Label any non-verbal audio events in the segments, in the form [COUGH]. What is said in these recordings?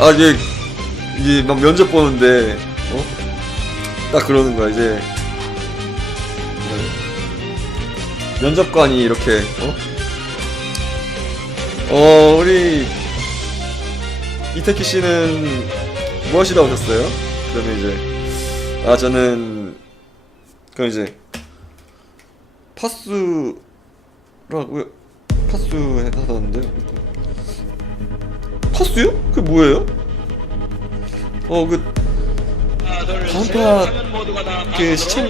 아 이게 이게 막 면접 보는데 어? 딱 그러는 거야 이제 네. 면접관이 이렇게 어? 어 우리 이태키 씨는 무엇이다 오셨어요? 그러면 이제 아 저는 그럼 이제 파스라고요 파스 하던데요 파스요? 그게 뭐예요? 어 그 다음파 그 시청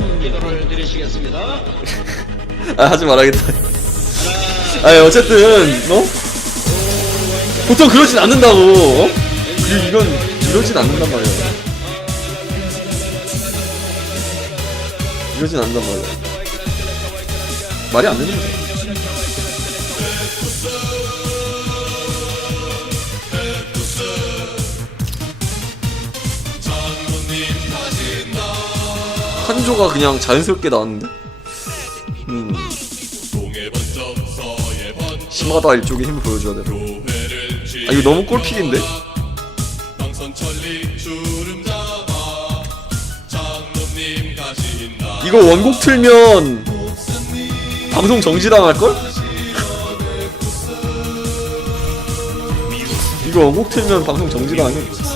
아 하지 말아야겠다 아 어쨌든 어? 보통 그러진 않는다고 어? 그, 이건 이러진 않는단 말이야 이러진 않는단 말이야 말이 안 되는 거죠 한조가 그냥 자연스럽게 나왔는데 음 심하다 일종의 힘을 보여줘야 돼. 아 이거 너무 꼴픽인데? 이거 원곡 틀면 방송 정지당할 걸? [LAUGHS] 이거 원곡 틀면 방송 정지당해.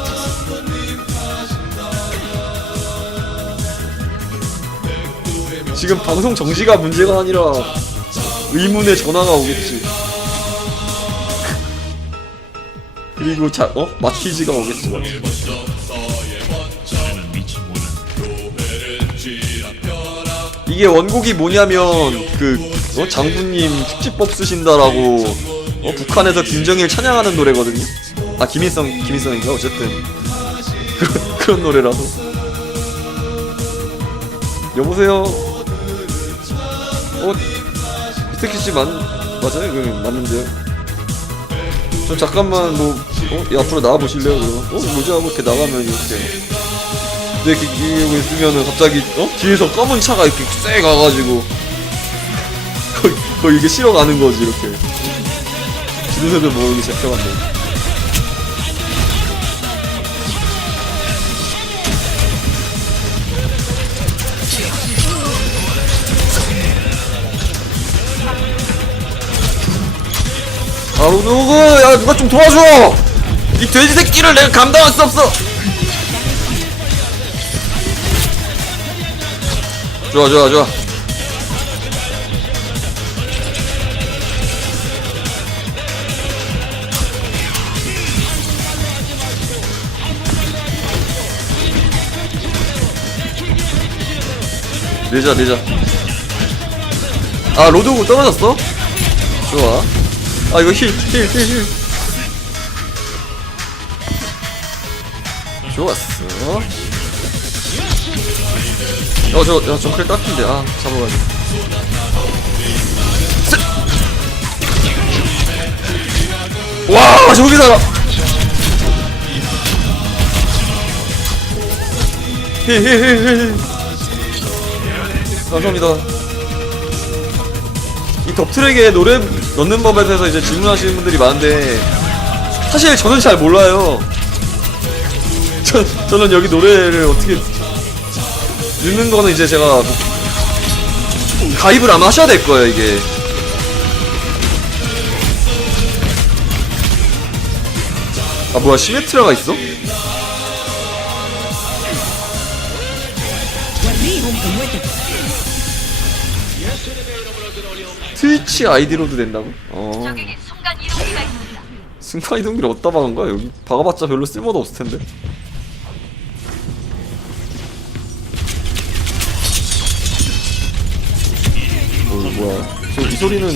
지금 방송 정지가 문제가 아니라 의문의 전화가 오겠지. 그리고 자, 어? 마티즈가 오겠지. 이게 원곡이 뭐냐면 그 어? 장군님 특집법 쓰신다라고 어? 북한에서 김정일 찬양하는 노래거든요. 아 김일성 김일성인가 어쨌든 [LAUGHS] 그런 노래라서. 여보세요. 어 이태키 씨 맞, 맞아요? 그 맞는데요? 저 잠깐만 뭐 어? 이 앞으로 나와 보실래요? 그러면 어 뭐지 하고 이렇게 나가면 이렇게 이렇게 이러고 있으면은 갑자기 어 뒤에서 검은 차가 이렇게 쎄 가가지고 거의, 거의 이게 실어 가는 거지 이렇게 지도새도 모르게 잡혀갔네. 바로 누구? 야 누가 좀 도와줘! 이 돼지 새끼를 내가 감당할 수 없어! 좋아 좋아 좋아 내자 내자 아 로드오브 떨어졌어? 좋아 아 이거 힐 힐 힐힐 좋았어 어, 저, 야, 정클 딱인데, 아, 잡아가지고. 쎄! 와, 저기 살아! 감사합니다. 이 덕트랙에 노래 넣는 법에 대해서 이제 질문하시는 분들이 많은데, 사실 저는 잘 몰라요. [LAUGHS] 저, 저는 여기 노래를 어떻게 넣는 거는 이제 제가 가입을 아마 하셔야 될 거예요 이게 아 뭐야 시메트라가 있어? 트위치 아이디로도 된다고? 어 적에게 순간 이동기가 있습니다. 순간이동기를 어디다 박은 거야 여기 박아봤자 별로 쓸모도 없을 텐데 어 뭐야 저이 소리는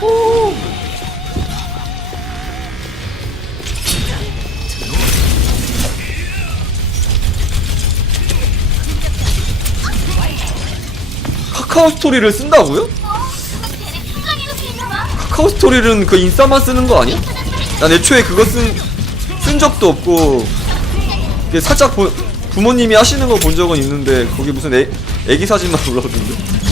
오! 카카오 스토리를 쓴다고요? 카카오 스토리는 그 인싸만 쓰는 거 아니야? 난 애초에 그거 쓴, 쓴 적도 없고 살짝 보, 부모님이 하시는 거 본 적은 있는데 거기 무슨 애, 애기 사진만 [LAUGHS] 올라오던데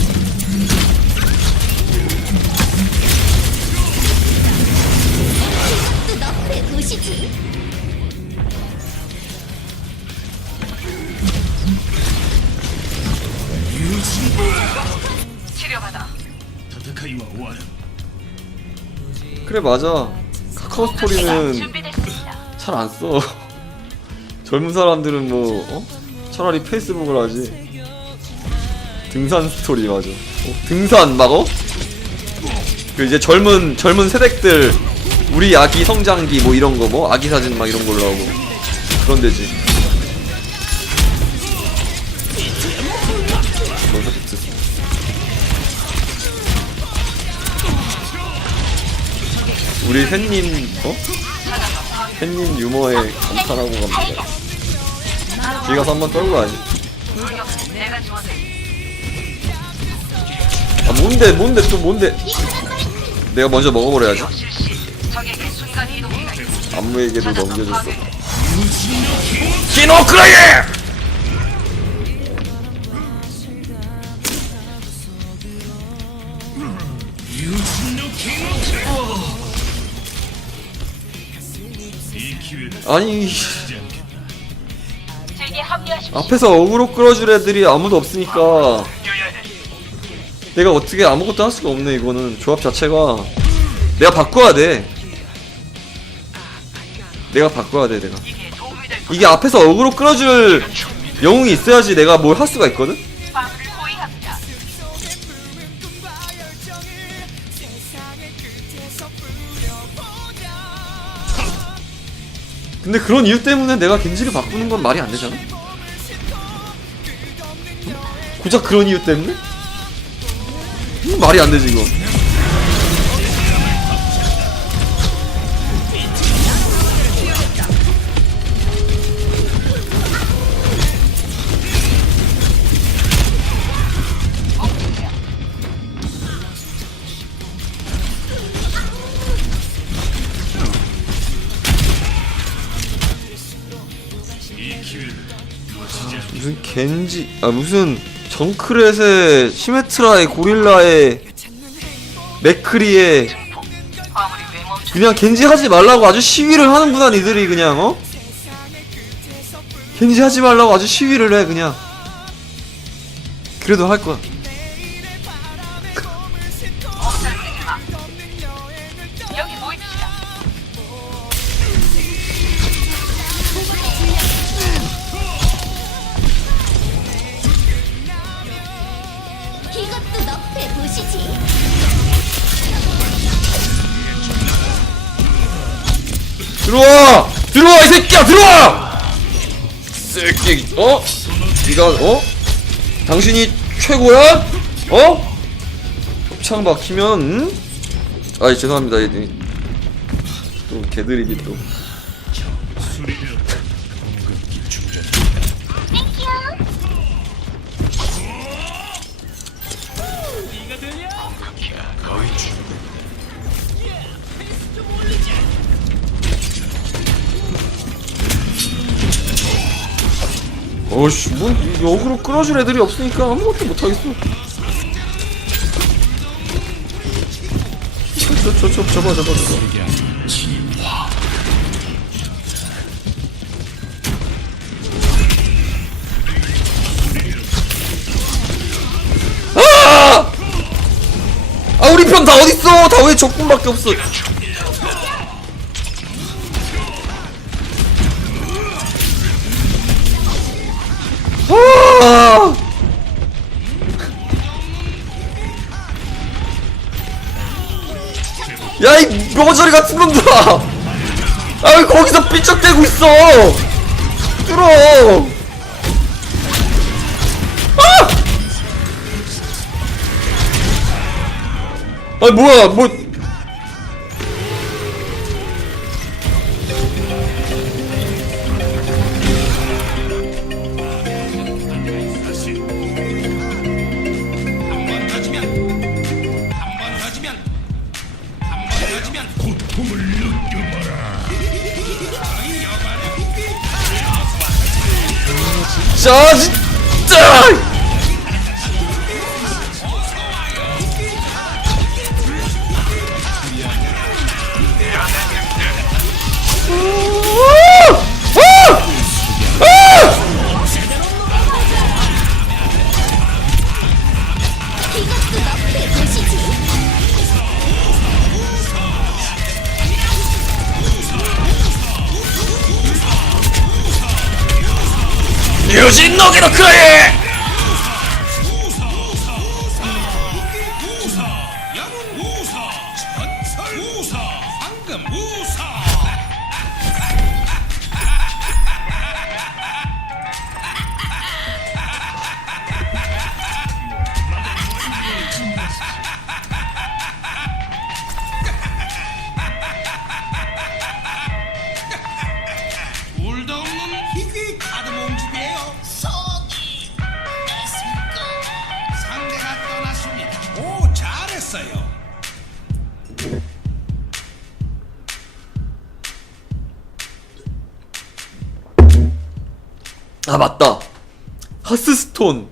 그래 맞아 카카오 스토리는 준비됐습니다. 잘안 써. [LAUGHS] 젊은 사람들은 뭐 어? 차라리 페이스북을 하지. 등산 스토리 맞아. 어, 등산 막 어? 그 이제 젊은 젊은 세대들 우리 아기 성장기 뭐 이런 거 뭐 아기 사진 막 이런 걸로 하고 그런 데지. 우리 팬님 어? 팬님 유머에 감탄하고 갑니다. 뒤에 가서 한번 떨고 가야지. 아 뭔데 뭔데 또 뭔데? 내가 먼저 먹어버려야지. 안무에게도 넘겨줬어. 키노크라예! 아니. 앞에서 어그로 끌어줄 애들이 아무도 없으니까. 내가 어떻게 아무것도 할 수가 없네 이거는. 조합 자체가. 내가 바꿔야 돼. 내가 바꿔야 돼 내가. 이게 앞에서 어그로 끌어줄 영웅이 있어야지 내가 뭘 할 수가 있거든 근데 그런 이유 때문에 내가 겐지를 바꾸는 건 말이 안 되잖아 고작 그런 이유 때문에? 이거 말이 안 되지 이거 무슨 겐지 아 무슨 정크렛의 시메트라의 고릴라의 맥크리의? 그냥 겐지 하지 말라고 아주 시위를 하는구나 니들이 그냥 어? 겐지 하지 말라고 아주 시위를 해 그냥 그래도 할 거야 들어와 들어와 이 새끼야 들어와 새끼 어? 네가 어? 당신이 최고야? 어? 협창 박히면 응? 아이 죄송합니다 이- 또 개드립이 또 어씨 뭐 역으로 끌어줄 애들이 없으니까 아무것도 못하겠어. 저저저 저, 저봐 저봐 저봐 아! 아 우리 편 다 어딨어? 다 왜 적군밖에 없어 묘저리 같은 놈들아! 아, 왜 거기서 삐쩍대고 있어! 뚫어! 아! 아, 뭐야, 뭐. 아 맞다 하스스톤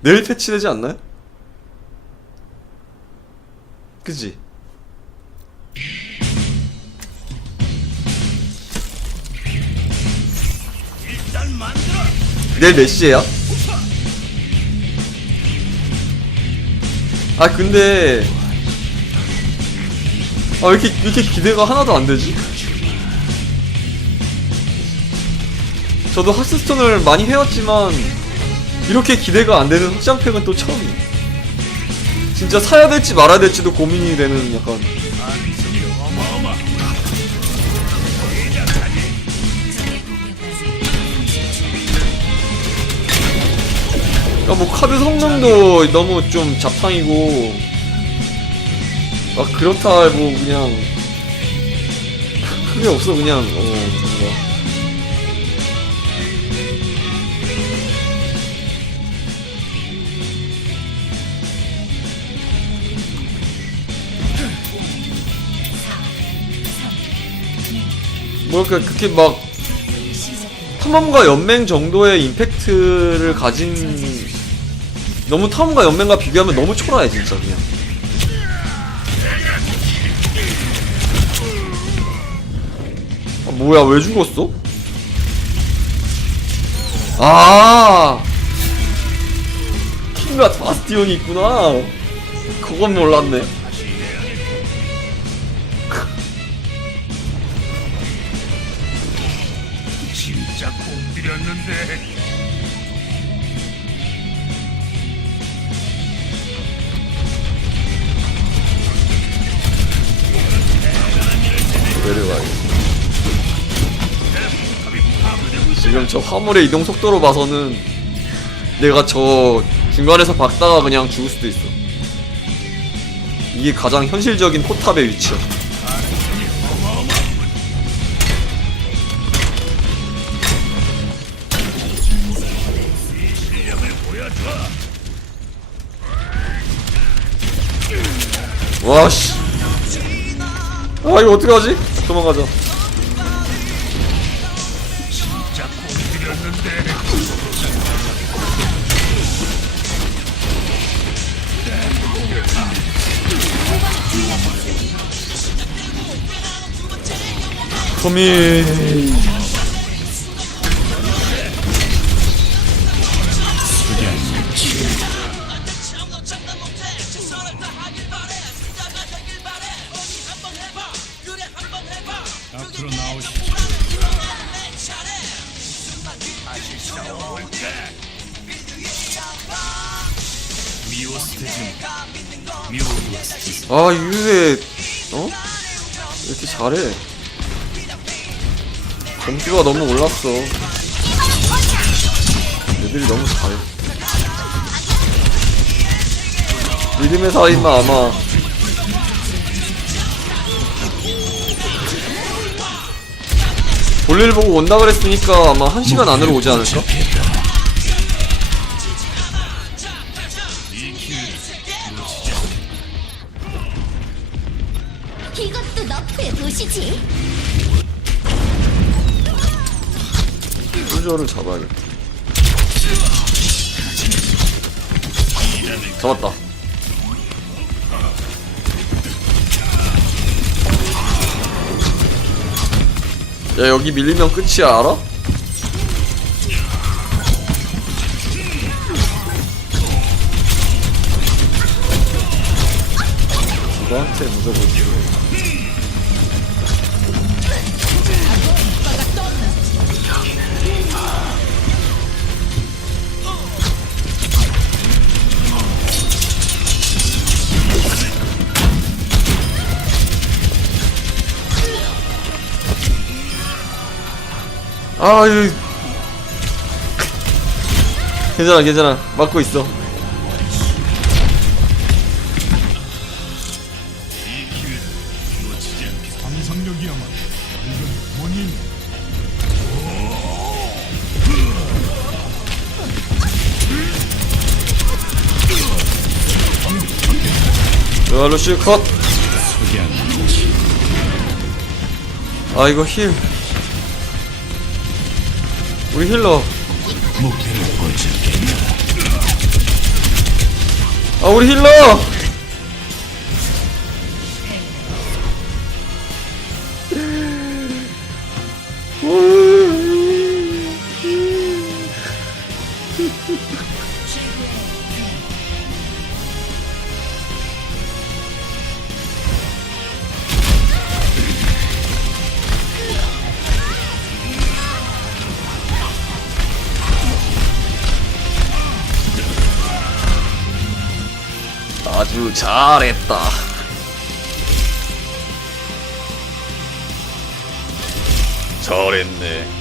내일 패치되지 않나요? 그지? 내일 몇 시에야? 아 근데 아왜 이렇게 왜 이렇게 기대가 하나도 안 되지? 저도 하스스톤을 많이 해왔지만 이렇게 기대가 안 되는 확장팩은 또 처음이에요. 진짜 사야 될지 말아야 될지도 고민이 되는 약간. 그러니까 뭐 카드 성능도 너무 좀 잡탕이고 막 그렇다 뭐 그냥 [LAUGHS] 크게 없어 그냥. 어 뭐랄까 그렇게 막 탐험과 연맹 정도의 임팩트를 가진 너무 탐험과 연맹과 비교하면 너무 초라해 진짜 그냥. 아, 뭐야 왜 죽었어? 아! 킹과 바스티온이 있구나. 그건 몰랐네 내려가야겠어 지금 저 화물의 이동 속도로 봐서는 내가 저 중간에서 박다가 그냥 죽을 수도 있어. 이게 가장 현실적인 포탑의 위치야 와씨. 아 이거 어떡하지? 도망가자. 진짜 유세 어? 왜 이렇게 잘해 점수가 너무 올랐어 애들이 너무 잘해 믿음의 살인마 아마 볼일 보고 온다 그랬으니까 아마 한 시간 안으로 오지 않을까? 이것도 너프의 도시지. 솔저를 잡아야겠다 잡았다 야 여기 밀리면 끝이야 알아? 너한테 묻어보 아, 이 괜찮아, 괜찮아. 막고 있어. 루시 컷. 아, 이거 힐. 우리 힐러. 아, 우리 힐러. 잘했다. 잘했네.